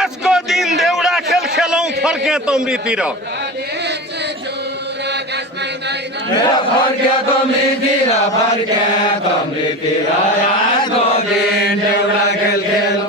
आजको दिन देउडा खेल खेलौं फर्के तम्रीतिर आजको दिन देउडा खेल खेलौं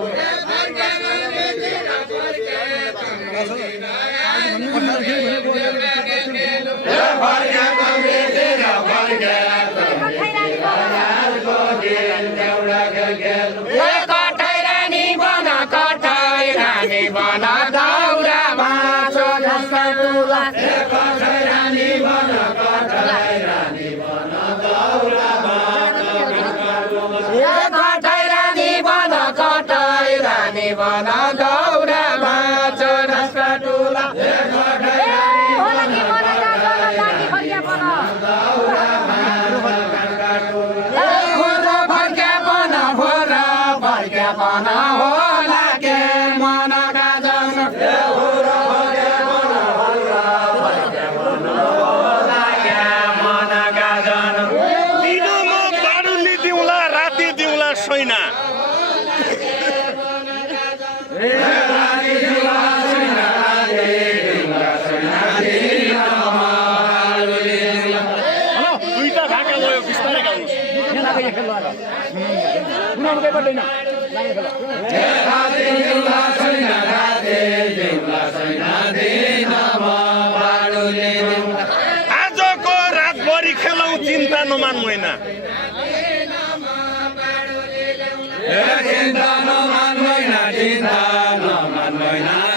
आजको रातभरि खेलौं चिन्ता नमान मैना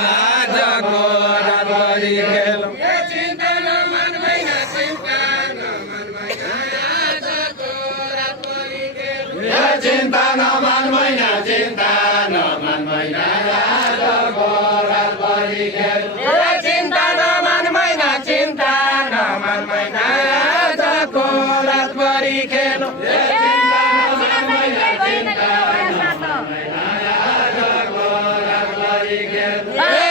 आजको रातभरि खेलौं चिन्ता नमान मैना चिन्ता नमान मैना आजको रातभरि खेलौं चिन्ता नमान मैना चिन्ता नमान मैना आजको रातभरि खेलौं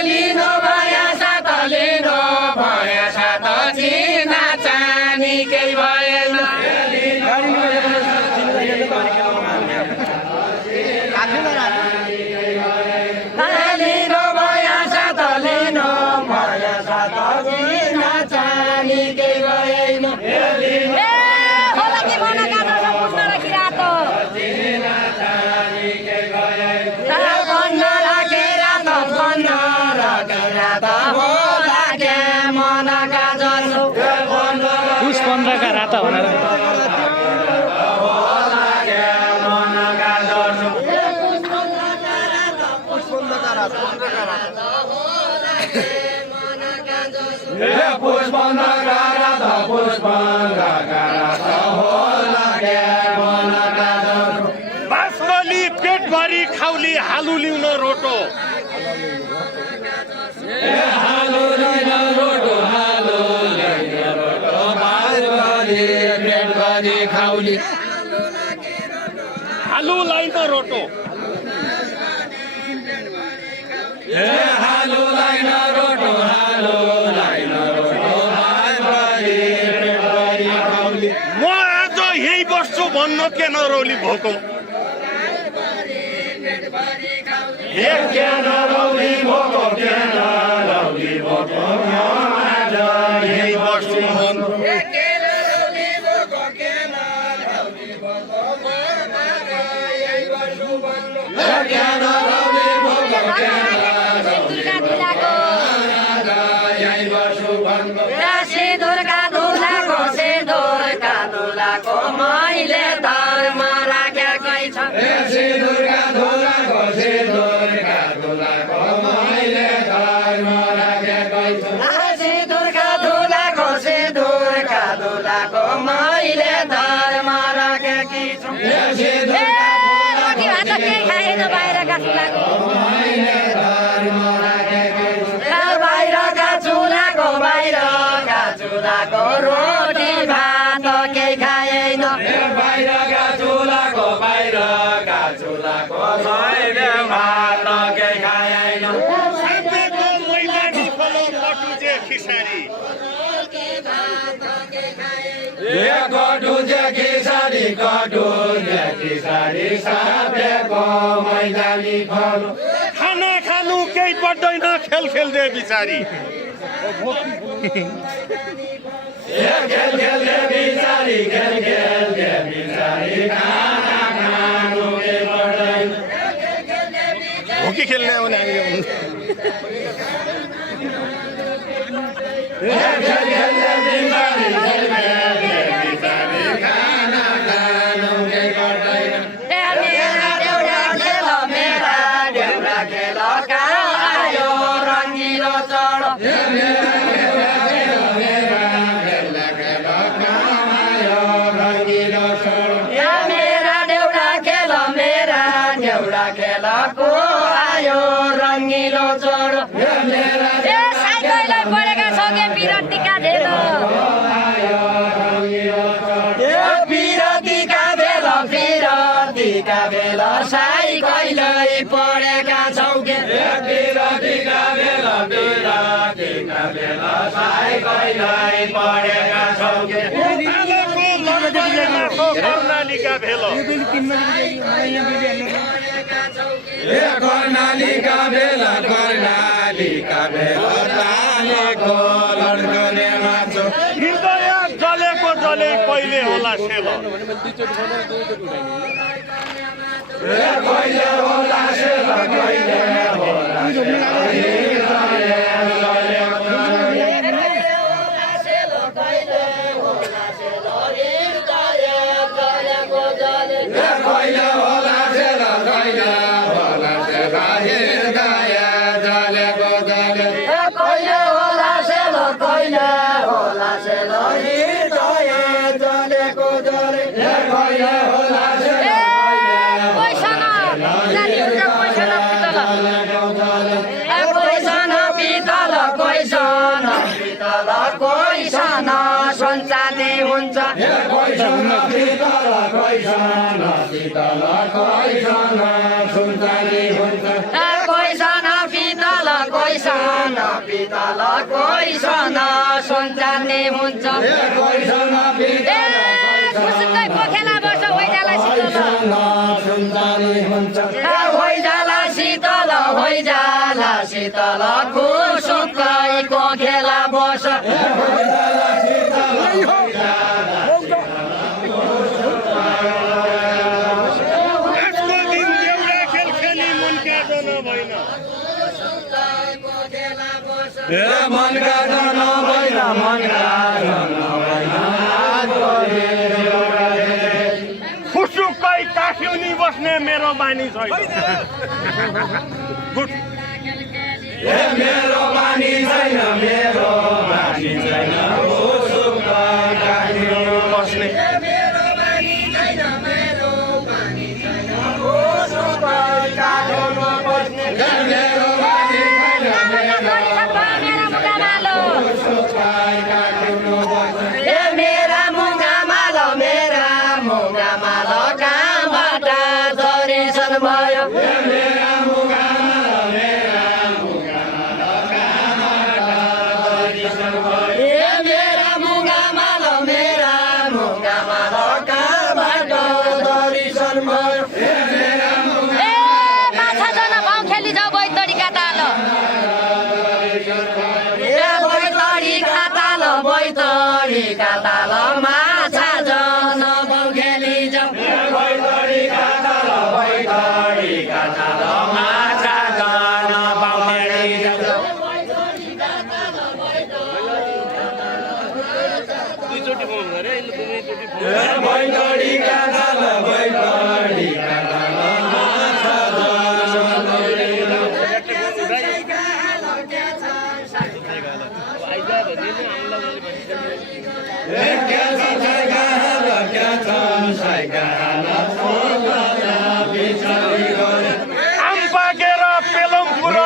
लिनु भया साथ लिनु भया साथ चिना चानी केही भएन राता भनेर बासमली पेटभरि खाउली हालु लिउन रोटो हालु लिउन रोटो हालु लिउन रोटो बासमली पेटभरि खाउली हालु लाइन रोटो हालु लाइन रोटो हालु लाइन रोटो बासमली पेटभरि खाउली म आज यही बस्छु भन्न के नरौली भोको एक क्या नरौली भोको क्या चुलाको रोटी भात केही खाएन बाहिरका चुलाको मैले भात केही खाएन साँपेको मैदानी फलो कटुजे खिसारी खिसारी साँपेको मैदानी फलो खाना खानु केही पर्दैन खेल खेल्दै बिचारी हकी खेल्ने आउने खेलको आयो रङ्गिलो चोर साइकललाई पढेका छौ के विरतिका भेलो विरतिका भेलो साइकललाई पढेका छौ के साइकललाई पढेका छौ के कर्णालीका भेलो कर्णालीका बेला तालेको लड्कने माछो हृदय जलेको जले कहिले होला सेलो कहिले होला सेलो कहिले सन्तानले हुन्छ खुसुक्कै पोखेला बस्छ होइजाला शीतल खुसुक्कै पोखेला बस्छ मनका जन भएन खुसुक्कै काठ्युनी बस्ने मेरो बानी छैन मेरो बानी छैन खुसुक्कै काठ्युनी बस्ने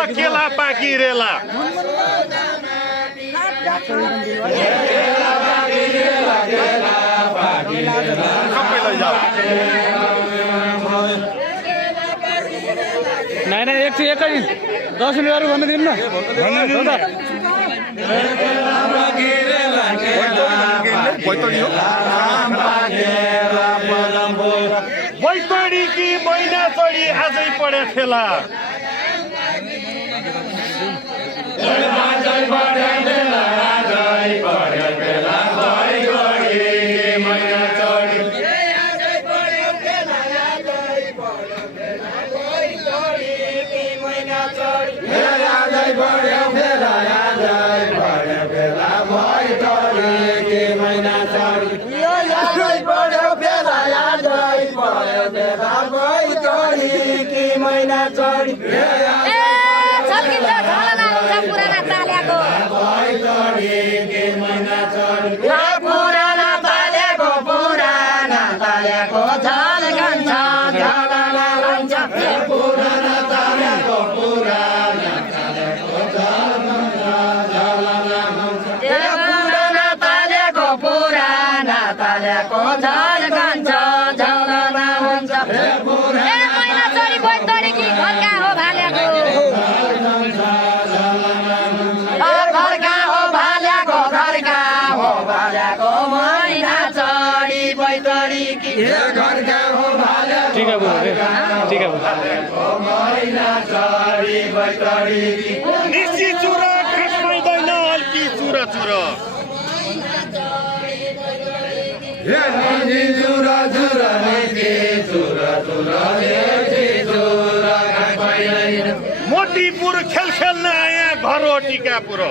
केला पाकिरेला सबैलाई जाऊ नहीं नहीं एक एक 10 रुपया भन्नु दिनु न बैतडी कि मैना चढी आजै पढे फेला ठीक है ठीक है निसी चुरा खास पाइँदैन हल्की चुरा चुरा मोतीपुर खेल खेल्न आया घर हो टिकापुर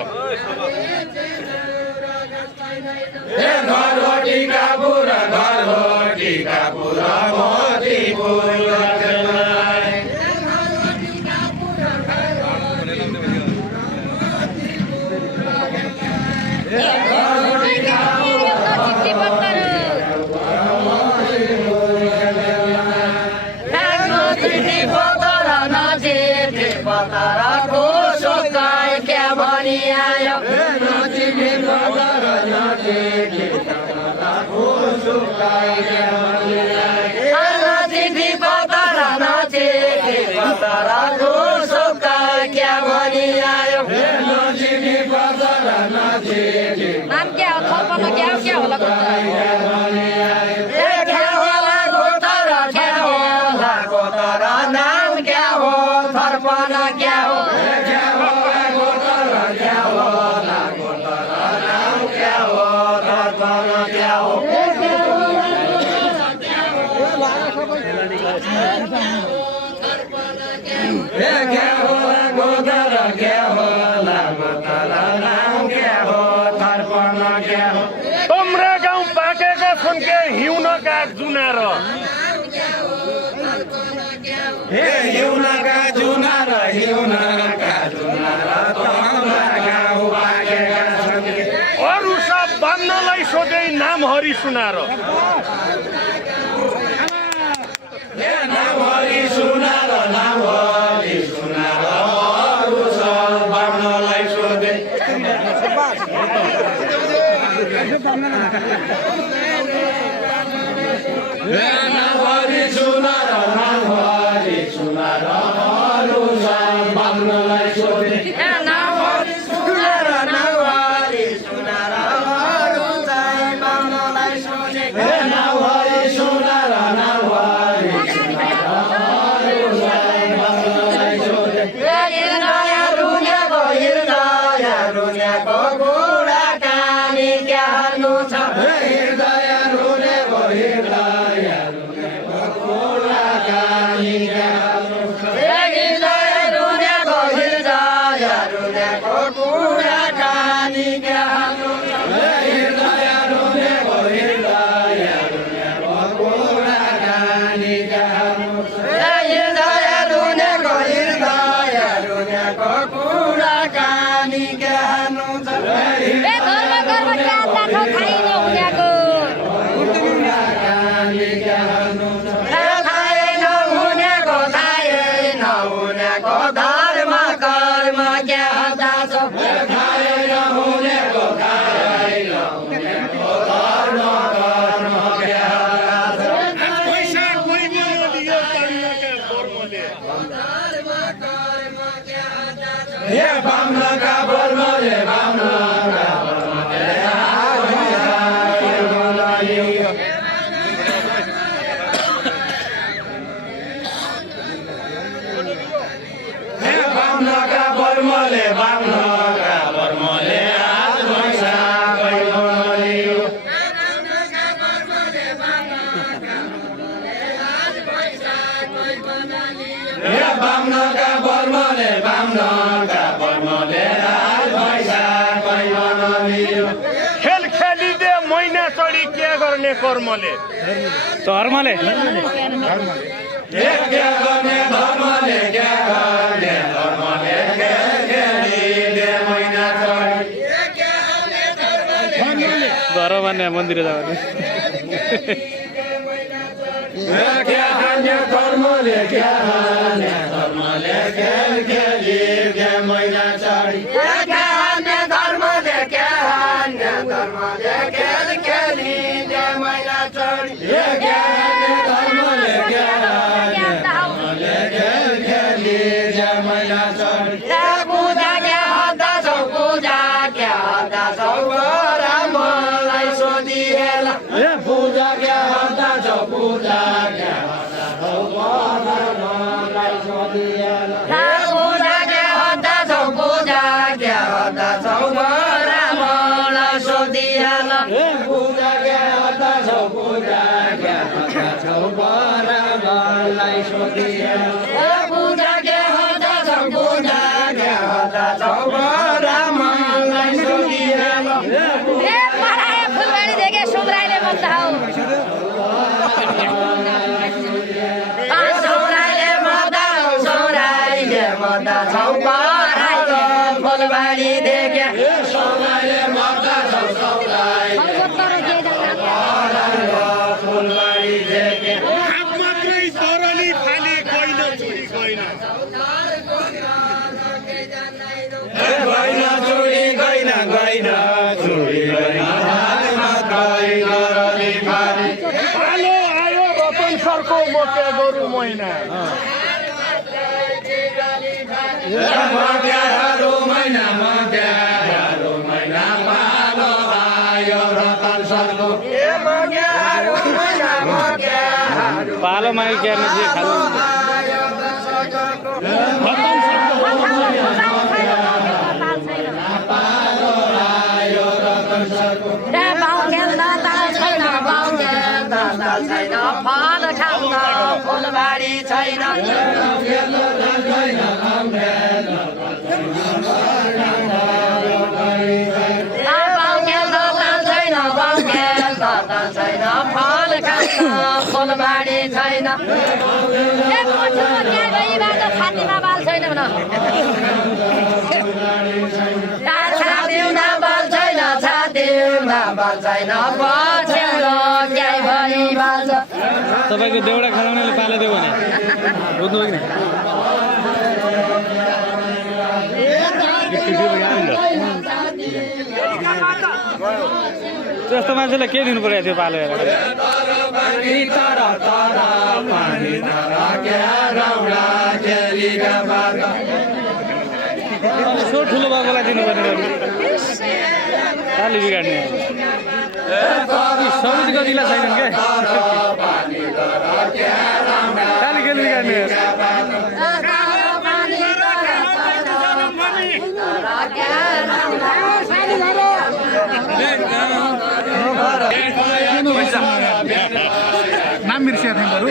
नाम क्या हो थपना क्या होला नाम क्या हो थर्पना क्या हो तम्रा गाउँ पाकेका छन् के हिउँनका जुनार अरू सब बन्नलाई सोधे नाम हरि सुनार गर्ने कर्मले धर्मले क्या गर्ने धर्मले क्या गर्ने धर्मले खेलिले मैना चढी धर्म मान्ने मन्दिर जाने क्या हान्य धर्मले क्या हान्य धर्मले खेलिले मैना चढी क्या हान्य धर्मले क्या हान्य धर्मले खेलिले मैना चढी क्या हान्य धर्मले क्या हान्य धर्मले खेलिले मैना चढी पूजा क्या हँद्छौ पूजा क्या हँद्छौ रामलाई सोधिएला पूजा क्या हँद्छौ पूजा क्या हँद्छौ रामलाई सोधिएला पूजा क्या हँद्छौ पूजा क्या हँद्छौ रामलाई सोधिएला पूजा क्या हँद्छौ पूजा क्या हँद्छौ रामलाई सोधिएला पूजा क्या हँद्छौ पूजा क्या हँद्छौ रामलाई सोधिएला फुलबारी देखे सुमराइले बन्द सौराइले मर्दा छौ पराइले फुलबारी देखे सौराइले मर्दा छौ सौराइले फुलबारी देखे हात मात्रै तरली फाले गइन चुरी गइन गइन चुरी गइन गइन चुरी गइन हातमा गइन रली फाली पालो आयो रतन सरको मोके गोरु महिना मध्यारो महिना पालो आयो रतन सरको पालो मागे क्या खालु फल खाउन फुलबारी छैन फल खाउन फुलबारी छैन छातीमा बाल छैन भन छातीमा बाल छैन छातीमा बाल छैन पछ्यौलो गाई भई बाल्छ तपाईँको देउडा खेलाउनेले पालो देऊ भने बुझ्नु कि त्यस्तो मान्छेलाई के दिनु परेको थियो पालो हेरेर यसो ठुलो बाबुलाई दिनुपर्ने काली बिगाड्ने समितिको दिला छैनन् क्या काली केले बिगाड्ने नाम बिर्सिया थिएँ बरु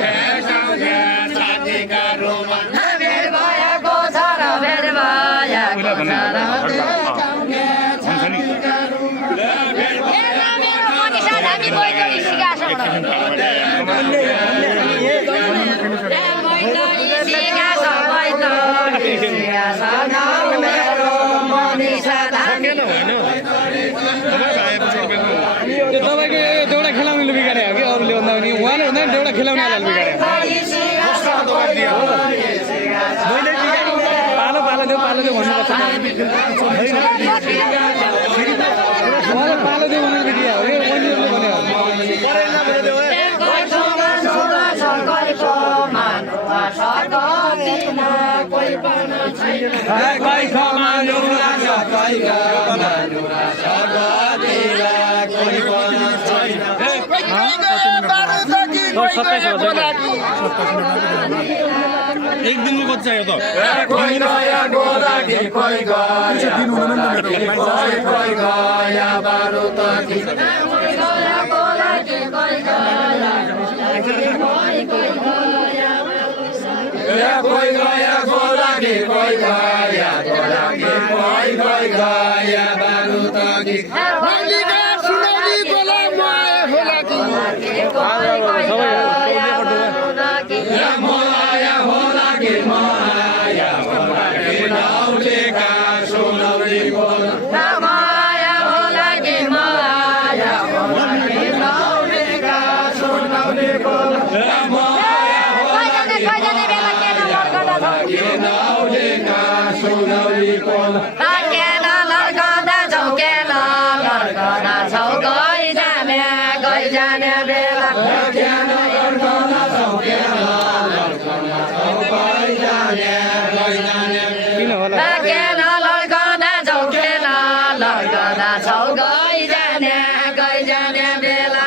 भेट भएको छ र भेट भएको छ हामी बैतडी सिकाछौँ तपाईँको देउडा खेलाउनेले बिगारे हो कि अरूले भन्दा पनि उहाँले भन्दा पनि देउडा खेलाउनेलाई बिगारे पालो पालो देऊ भन्नुपर्छ उहाँले पालो देऊ भनेर बिग्रिया हो कि मन्दिरले भन्यो एक दिनको कति चाहियो त लड्कदा छौ गइजाने बेला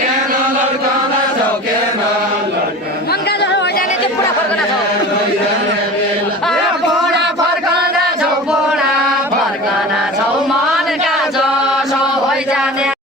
केन लड्कदा छौ केन मनका जसो हो जाने त्यो पुरा फर्कना छ लड्कदा